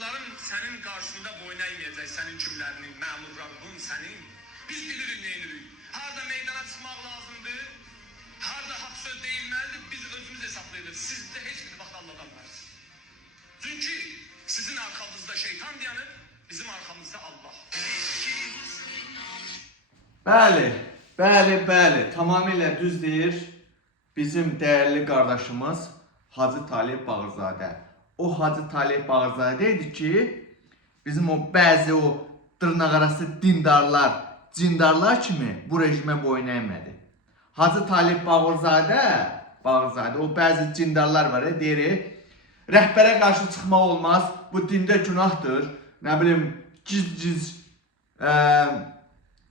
Kralların sənin qarşında boyun əyməyəcək, sənin kimlərinin, məmurlarının, sənin. Biz bilirik nə edirik. Harada meydana çıxmaq lazımdır, harada haqq söz deyilməlidir, biz özümüz hesablayırıq. Siz də heç bir vaxt anlatamazsınız. Çünki sizin arxanızda şeytan dayanır, bizim arxamızda Allah. Bəli, tamamilə düz deyir bizim dəyərli qardaşımız Hacı Talib Bağırzadə. O Hacı Talib Bağırzadə idi ki, bizim o bəzi o dırnaqarası dindarlar, cindarlar kimi bu rejimə boyun əymədi. Hacı Talib Bağırzadə, o bəzi cindarlar var, deyir, rəhbərə qarşı çıxmaq olmaz, bu dində günahdır, nə bilim, giz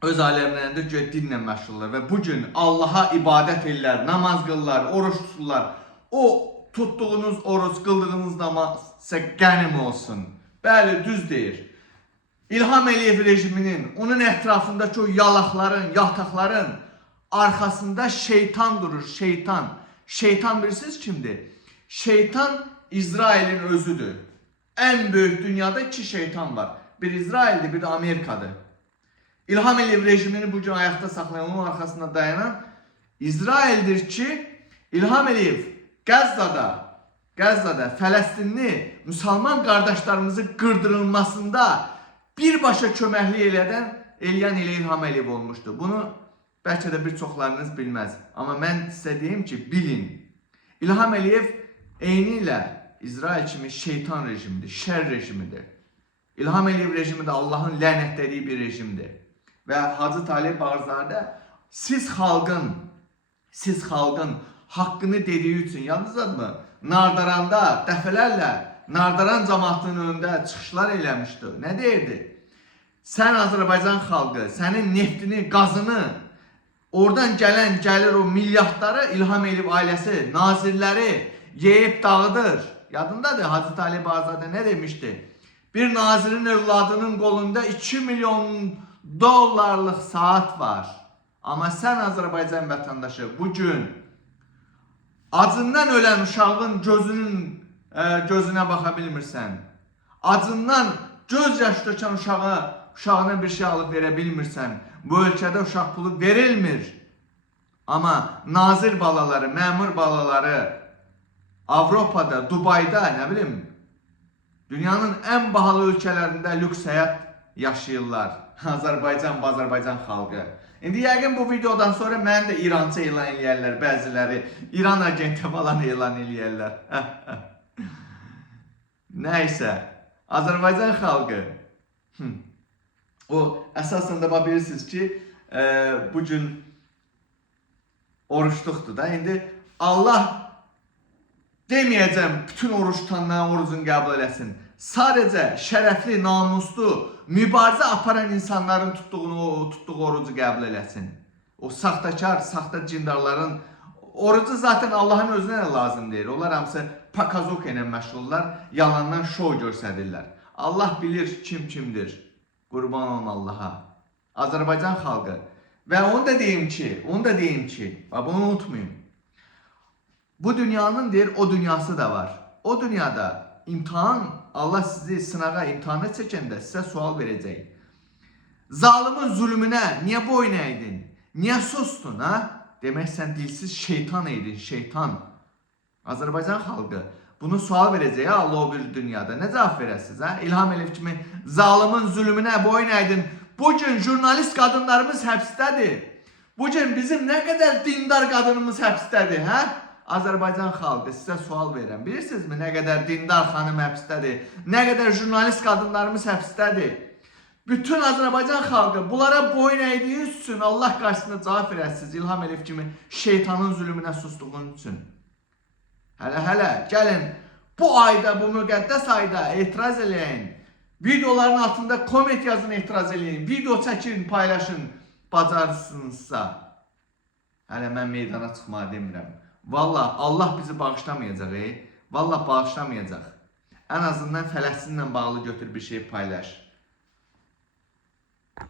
öz aləmlərində dinlə məşğullar və bugün Allaha ibadət edirlər, namaz qılırlar, oruç tuturlar. O tutduğunuz oruç, qıldığınız namaz sizə qənim olsun. Bəli, düz deyir. İlham Əliyev rejiminin, onun ətrafındakı o yalaqların, yataqların arxasında şeytan durur, şeytan. Şeytan bilirsiniz kimdir? Şeytan İsrailin özüdür. Ən böyük dünyada iki şeytan var. Bir İsraildir, bir də Amerikadır. İlham Əliyev rejimini bugün ayaqda saxlayan, onun arxasında dayanan İsraildir ki, İlham Əliyev Qəzzada Fələstinli müsəlman qardaşlarımızın qırdırılmasında birbaşa köməklik eləyən İlham Əliyev olmuşdur. Bunu bəlkə də bir çoxlarınız bilməz. Amma mən sizə deyim ki, bilin. İlham Əliyev eyni ilə İsrail kimi şeytan rejimidir, şər rejimidir. İlham Əliyev rejimi də Allahın lənətlədiyi bir rejimdir. Və Hacı Talib Bağırzadə siz xalqın haqqını dediyi üçün, yalnızdırmı? Nardaranda dəfələrlə Nardaran cəmaatının önündə çıxışlar eləmişdi. Nə deyirdi? Sən Azərbaycan xalqı, sənin neftini, qazını, oradan gəlir o milyardları İlham Əliyev ailəsi, nazirləri yeyib dağıdır. Yadındadır Hacı Talib Bağırzadə nə demişdi? Bir nazirin övladının qolunda 2 milyon dollarlıq saat var. Amma sən Azərbaycan vətəndaşı bugün acından ölən uşağın gözünə baxa bilmirsən. Acından göz yaşı tökən uşağına bir şey alıb verə bilmirsən. Bu ölkədə uşaq pulu verilmir. Amma nazir balaları, məmur balaları Avropada, Dubayda, nə bilim, dünyanın ən bahalı ölkələrində lüks həyat yaşayırlar. Azərbaycan xalqı. İndi yəqin bu videodan sonra mən də İrançı elan eləyərlər bəziləri. İran agenti falan elan eləyərlər. Nəysə, Azərbaycan xalqı. O, əsasən də bilirsiniz ki, bugün oruçluqdur da. İndi Allah deməyəcəm, bütün oruç tutanların orucunu qəbul eləsin. Sadəcə şərəfli, namuslu, mübarizə aparan insanların tutduğu orucu qəbul eləsin. O saxtakar, saxta cindarların orucu zaten Allahın özünə də lazım deyir. Onlar hamısı pakazok ilə məşğullar, yalandan şov göstərirlər. Allah bilir kim kimdir. Qurban olun Allaha. Azərbaycan xalqı. Və onu da deyim ki, bunu unutmayın. Bu dünyanın deyir, o dünyası da var. O dünyada imtihan, Allah sizi sınağa, imtihana çəkəndə sizə sual verəcək. Zalimin zulmünə niyə boyun əydin? Niyə sustun, ha? Demək sən dilsiz şeytan eydin, şeytan. Azərbaycan xalqı bunu sual verəcək, Allah o bir dünyada. Nə cavab verəsiniz, ha? İlham Əliyev kimi zalimin zulmünə boyun əydin. Bugün jurnalist qadınlarımız həbsdədir. Bugün bizim nə qədər dindar qadınımız həbsdədir, ha? Azərbaycan xalqı sizə sual verirəm. Bilirsinizmi nə qədər dindar xanım həbsdədir? Nə qədər jurnalist qadınlarımız həbsdədir? Bütün Azərbaycan xalqı bunlara boyun əydiyi üçün Allah qarşısında cavab verəsiniz. İlham Əliyev kimi şeytanın zülmünə sustuğun üçün. Hələ, gəlin bu ayda, bu müqəddəs ayda etiraz eləyin. Videoların altında komment yazın, etiraz eləyin. Video çəkin, paylaşın, bacarsınızsa. Hələ mən meydana çıxmağı demirəm. Vallahi Allah bizi bağışlamayacaq, Vallahi bağışlamayacaq. Ən azından Fələstinlə bağlı götür bir şey paylaş.